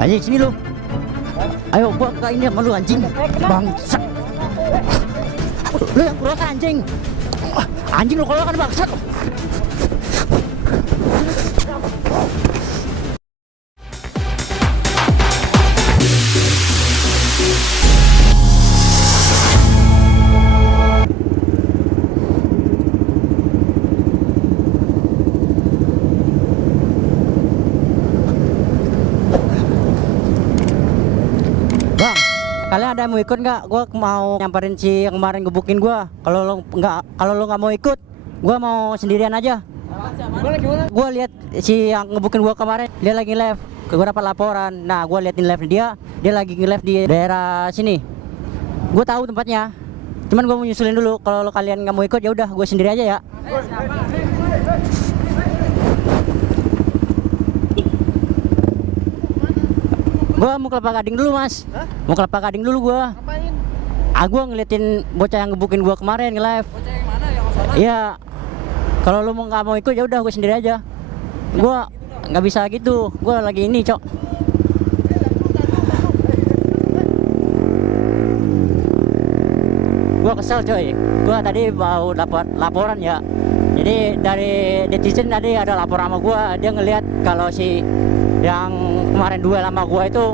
Anjing sini lu. Ayo gua ke ini sama lu anjing. Bangsat. Lu yang keroyokan anjing. Anjing lu keroyokan bangsat. Bang, kalian ada yang mau ikut nggak? Gua mau nyamperin si yang kemarin gebukin gua. Kalau lo nggak mau ikut, gua mau sendirian aja. Gua lihat si yang ngebukin gua kemarin, dia lagi live. Gua dapat laporan. Nah, gua liatin live dia lagi nge-live di daerah sini. Gua tahu tempatnya. Cuman gua mau nyusulin dulu. Kalau kalian nggak mau ikut, ya udah, gua sendiri aja ya. Gua mau Kelapa Gading dulu, Mas. Hah? Mau Kelapa Gading dulu gua. Ngapain? Gua ngeliatin bocah yang ngebukin gua kemarin nge-live. Bocah yang mana? Yang sana? Iya. Kalau lu nggak mau ikut, ya udah, gua sendiri aja. Gua nggak bisa gitu. Gua lagi ini, Cok. Gua kesel, coy. Gua tadi mau dapat laporan ya. Jadi dari netizen tadi ada laporan sama gua, dia ngelihat kalau si yang kemarin duel sama gua itu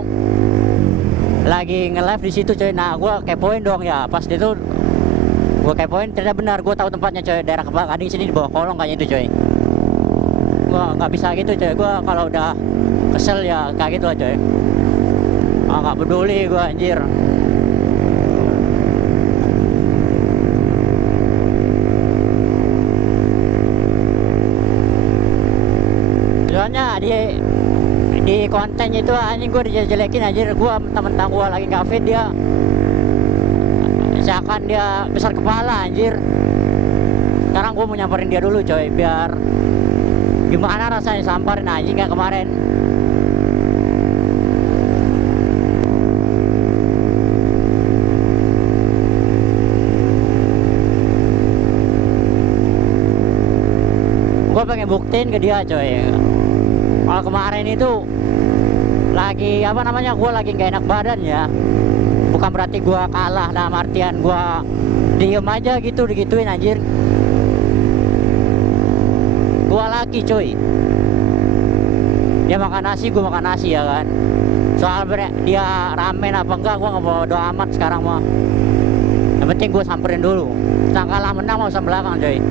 lagi nge-live di situ, coy. Nah, gua kepoin dong ya. Pas itu gua kepoin, ternyata benar, gua tahu tempatnya, coy. Daerah Kelapa Gading sini di bawah kolong kayaknya itu, coy. Gua nggak bisa gitu, coy. Gua kalau udah kesel ya kayak gitu aja, coy. Nggak peduli gua, anjir. Soalnya di konten itu anjing gue dijelekin anjir. Gue mentang-mentang gue lagi ngafe, dia seakan dia besar kepala anjir. Sekarang gue mau nyamperin dia dulu, coy, biar gimana rasanya samperin anjing kayak kemarin. Gue pengen buktiin ke dia, coy. Kalau kemarin itu lagi apa namanya, gue lagi gak enak badan ya. Bukan berarti gue kalah, dalam artian gue diem aja gitu, digituin anjir. Gue laki, coy. Dia makan nasi, gue makan nasi ya kan. Soal dia ramen apa enggak, gue gak mau doa amat sekarang mah. Yang penting gue samperin dulu. Sang kalah menang mau usah belakang, coy.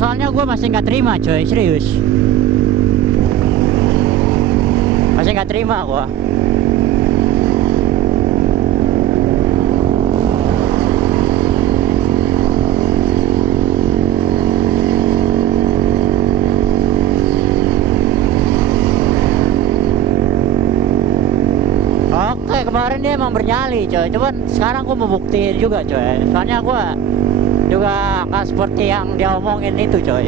Soalnya gue masih nggak terima, coy, serius. Masih nggak terima gue. Oke, kemarin dia emang bernyali, coy. Cuman sekarang gue mau buktiin juga, coy. Soalnya gue juga nggak seperti yang dia omongin itu, coy.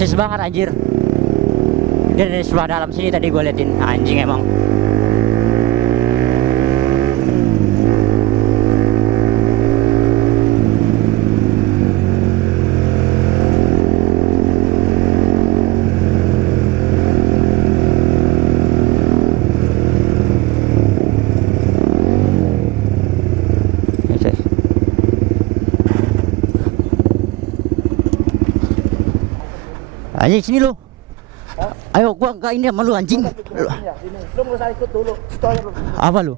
persis banget anjir. Dia dari sebelah dalam sini tadi gue liatin, anjing emang. Anjing sini lu. Ayo gua enggak ini sama lu anjing. Lu enggak usah ikut dulu. Situ aja lu. Apa lu?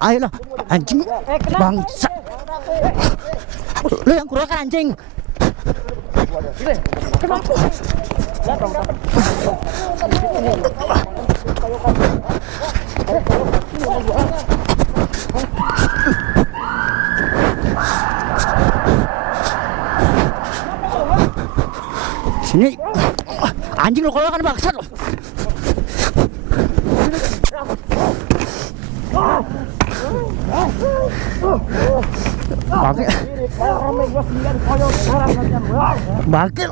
Ayo lah anjing. Bangsa. Lu yang keroyokan anjing. Sini. Kenapa? Sini. Anjing lu keroyokan bangsat lu. Bangke. Bangke.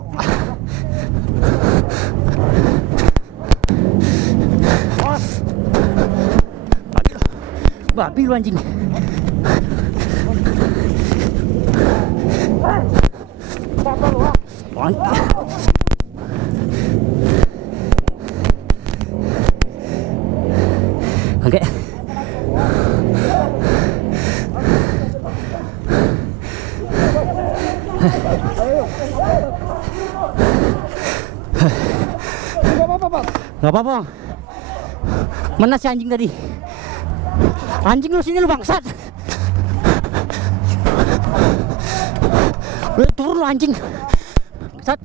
Babi lu anjing. Oke. Gak apa-apa. Mana si anjing tadi? Anjing lu sini lu bangsat. Lu turun lu anjing. Bangsat.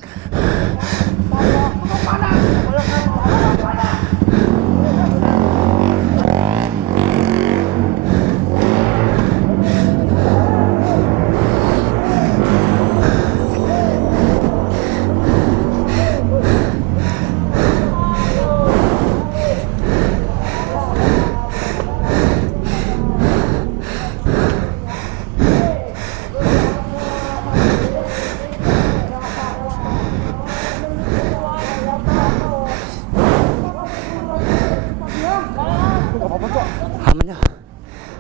Aman ya,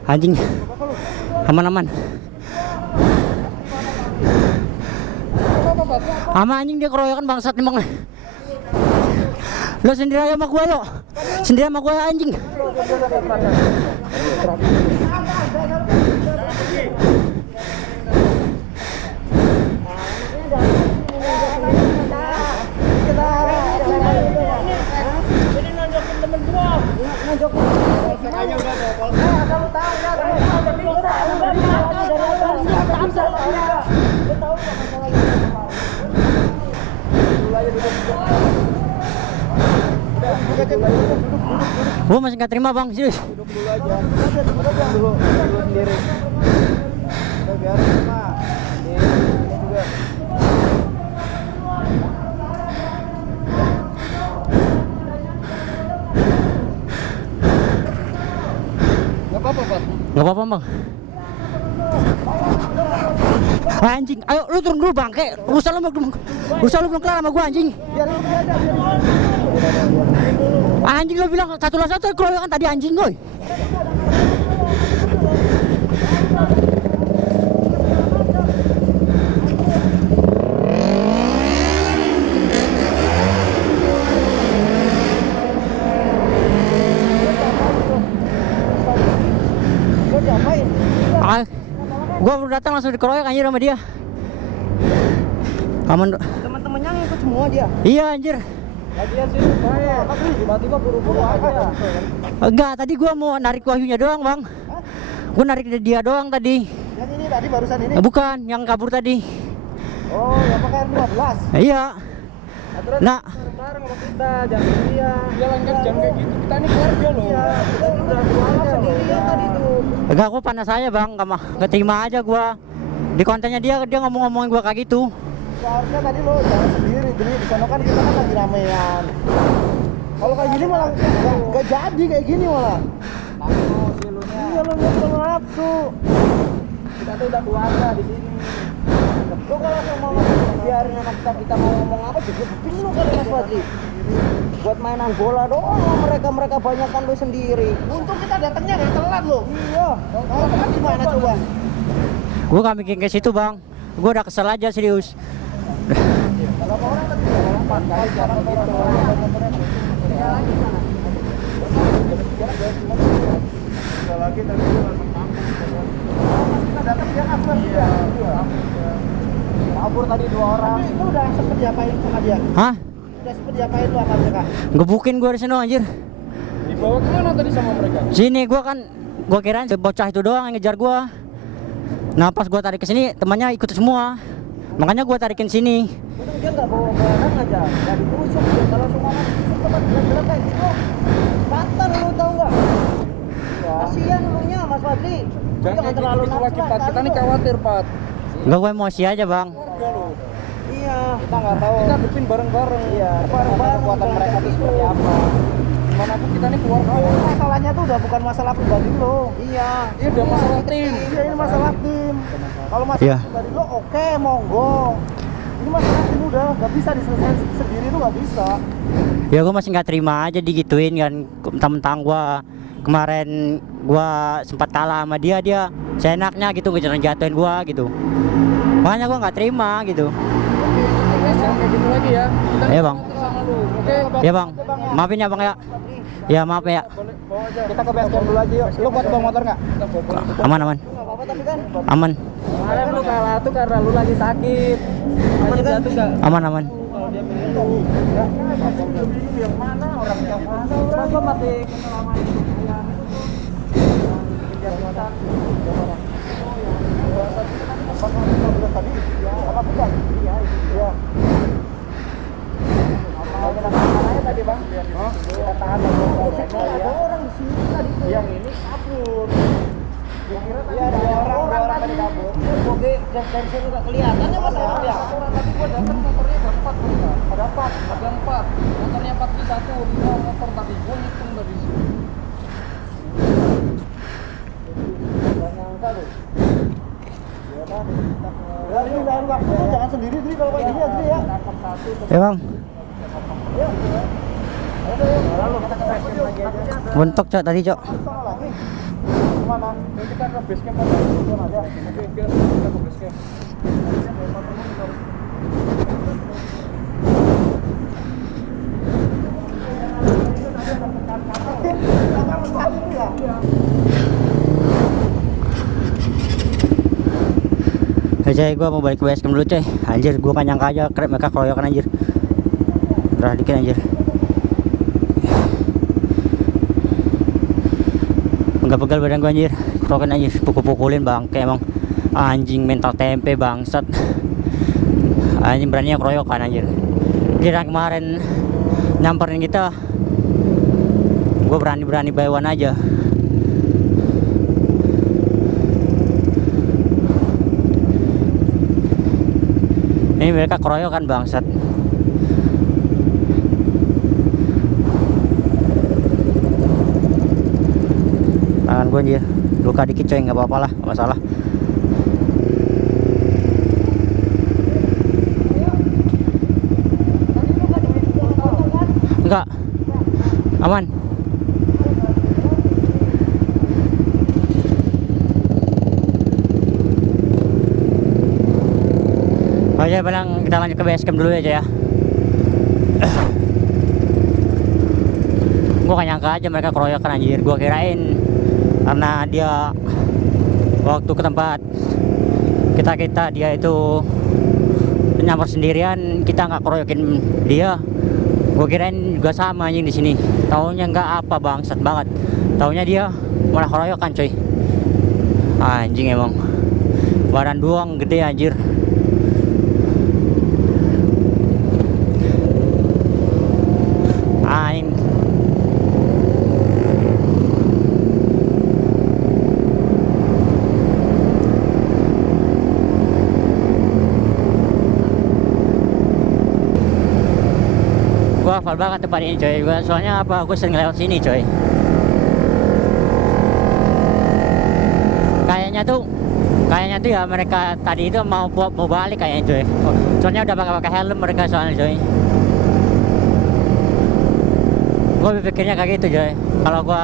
anjing, aman-aman. Aman anjing, dia keroyokan bangsat emang. Lo sendiri aja sama gue lo, sendiri sama gue anjing. Gue masih nggak terima bang, serius. Duduk dulu aja. Duduk sendiri. Udah biarin mah. Ini juga. Gak apa-apa bang. Gak apa-apa bang. Anjing, ayo lu turun dulu bang, kayak urusan lu belum kelar sama gua anjing. Biar lu aja. Anjing lu bilang satu lawan satu keroyokan tadi anjing goy. Gua baru datang langsung dikeroyok anjir sama dia. Aman. Teman-temannya ngikut semua dia. Iya anjir. Lagian sih bahaya. Tapi tiba-tiba buru-buru aja. Enggak, tadi gua mau narik Wahyunya doang, Bang. Gua narik dia doang tadi. Yang ini tadi barusan ini? Bukan, yang kabur tadi. Oh, yang pakai 15. Iya. Nah, bareng sama kita, jangan sendirian. Jalan kan jangan kayak gitu. Kita ini keluarga loh. Iya, kita udah keluarga sendirian tadi tuh. enggak, gua panas aja, Bang. Gak terima aja gua. Di kontennya dia ngomong-ngomongin gua kayak gitu. Seharusnya tadi lo jangan sendiri, jadi di sana kan kita kan lagi ramean. Kalau kayak gini malah nggak jadi kayak gini malah. Nafsu sih lu nya. Iya lu nafsu. Kita tuh udah keluarga di sini. Lo kalau sama biarin anak kita mau ngomong apa juga kuping lu kali Mas Fadli. Buat mainan bola doang mereka banyakkan lu sendiri. Untung kita datangnya nggak telat loh. Iya. Kalau telat gimana coba? Gue gak mikir ke situ bang, gue udah kesel aja serius. Berapa orang tadi? 4 kali jalan gitu. Lagi tadi kita datang dia kabur. Kabur tadi 2 orang. Tapi lu udah sempet diapain sama dia? Hah? Udah sempet diapain lu sama mereka? Gebukin gue di sana anjir. Dibawa kemana tadi sama mereka? Sini gue kirain bocah itu doang yang ngejar gue. Nah pas gue tarik ke sini temannya ikut semua. Makanya gue tarikin sini. Untung dia nggak bawa barang aja, nggak ditusuk dia. Kalau semua ditusuk tempat jelek kayak gitu, fatal lu tahu nggak? Kasihan lu nya Mas Fadli. Jangan kayak gitu lah kita nih khawatir Pat. Enggak, gue emosi aja bang. Keluarga lo. Iya, kita nggak tahu. Kita hadapin bareng-bareng. Iya, bareng-bareng kekuatan mereka itu seperti apa. Gimana pun kita nih keluarga. Masalahnya tuh udah bukan masalah pribadi lo. Iya, Ini udah masalah tim. Iya, ini masalah tim. Kalau masalah Iya. pribadi lo oke, monggo. Ini masalah tim udah nggak bisa diselesaikan sendiri tuh nggak bisa. Ya gue masih nggak terima aja digituin kan. Mentang-mentang gue kemarin gue sempat kalah sama dia seenaknya gitu jatuhin gue gitu. Makanya gue nggak terima gitu. Jangan kayak gitu lagi ya. Kita Iya bang. sama lu. Oke. Ya bang, maafin ya bang ya. Ya maaf ya. Boleh bawa aja. kita ke base camp dulu aja yuk. Lu buat bawa motor nggak? Kita bawa. Aman Nggak apa-apa tapi kan. aman Kemarin lu kalah tuh karena lu lagi sakit. Aman kan? aman. Yang mana orang yang mana orang? Gua mati selama itu. Tadi apa bukan? Iya, iya. Tadi bang, kita tahan ada orang di sini tadi tuh. Yang ini kabur. Iya ada orang tadi kabur. Oke, dan tensi nggak kelihatan ya mas orang ya. Orang tadi gua datang motornya ada 4 mereka. Ada 4. Ada 4. Motornya 4 di 1. 5 motor tadi gua hitung dari sini. Nggak nyangka loh. Ya kan? Ya ini lain waktu tuh jangan sendiri Dri kalau kayak gini ya Dri ya. Ya bang. Lalu kita ke base camp lagi aja. Bentok cok tadi cok. Sama lagi. Kemana? Kita ke base camp aja. Oke, kita ke base camp. Coy, gue mau balik ke base camp dulu coy. Anjir, gue kan nyangka aja mereka keroyokan anjir. Udah dikit anjir. Enggak pegal badan gue anjir. Keroyokan anjir, pukul-pukulin bang. Kayak emang anjing mental tempe bangsat. Anjing beraninya keroyokan anjir. Kira kemarin nyamperin kita. Gue berani buy one aja. Ini mereka keroyokan bangsat. Tangan gue anjir, luka dikit coy, nggak apa-apa lah, nggak masalah. Enggak, aman. Oh ya, paling kita lanjut ke base camp dulu aja ya. Gua gak nyangka aja mereka keroyokan anjir. Gua kirain karena dia waktu ke tempat kita dia itu nyamper sendirian, kita nggak keroyokin dia. Gua kirain juga sama anjing di sini. Taunya nggak apa bangsat banget. Taunya dia malah keroyokan coy. Anjing emang. Badan doang gede anjir. Anjing. Gua hafal banget tempat ini coy. Soalnya apa? Gue sering lewat sini coy. Kayaknya tuh ya mereka tadi itu mau balik kayaknya coy. Soalnya udah pakai helm mereka soalnya coy. Gue pikirnya kayak gitu coy. Kalau gue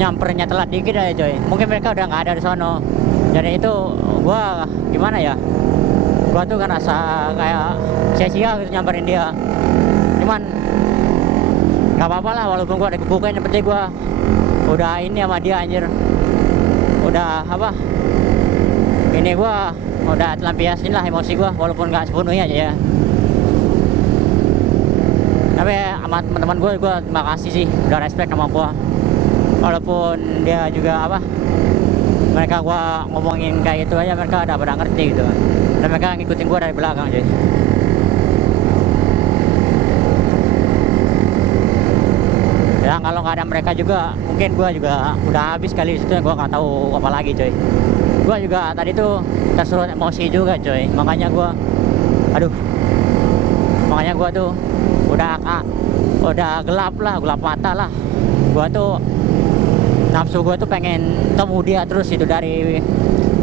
nyampernya telat dikit aja coy, mungkin mereka udah nggak ada di sono. Jadi itu gue gimana ya? Gue tuh kan rasa kayak sia-sia gitu nyamperin dia. Cuman nggak apa-apa lah, walaupun gue ada kebukaan, yang penting gue udah ini sama dia anjir. Udah apa? Ini gue udah lampiasin lah emosi gue, walaupun nggak sepenuhnya aja ya. Tapi sama teman-teman gue terima kasih sih, udah respect sama gue. Walaupun dia juga apa, mereka gue ngomongin kayak gitu aja, mereka udah pada ngerti gitu. Dan mereka ngikutin gue dari belakang jadi. Ya kalau nggak ada mereka juga, mungkin gue juga udah habis kali di situ, gue nggak tahu apa lagi coy. Gue juga tadi tuh tersulut emosi juga coy, makanya gue, makanya gue tuh udah gelap mata lah. Gue tuh nafsu gue tuh pengen ketemu dia terus itu, dari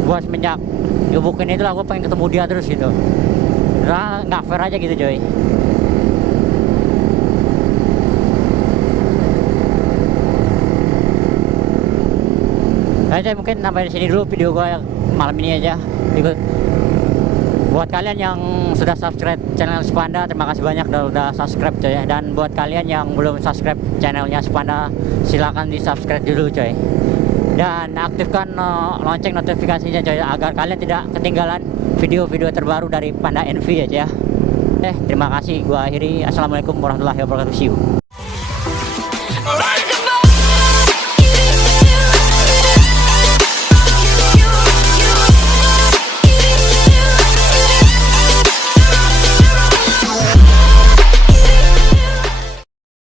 gue semenjak dibukin itu lah gue pengen ketemu dia terus gitu. Karena nggak fair aja gitu coy. Nah, mungkin sampai di sini dulu video gue malam ini aja. Buat kalian yang sudah subscribe channel Spanda, terima kasih banyak udah subscribe coy. Dan buat kalian yang belum subscribe channelnya Spanda, silakan di subscribe dulu coy. Dan aktifkan lonceng notifikasinya coy, agar kalian tidak ketinggalan video-video terbaru dari Panda NV aja ya. Terima kasih, gua akhiri. Assalamualaikum warahmatullahi wabarakatuh. See you.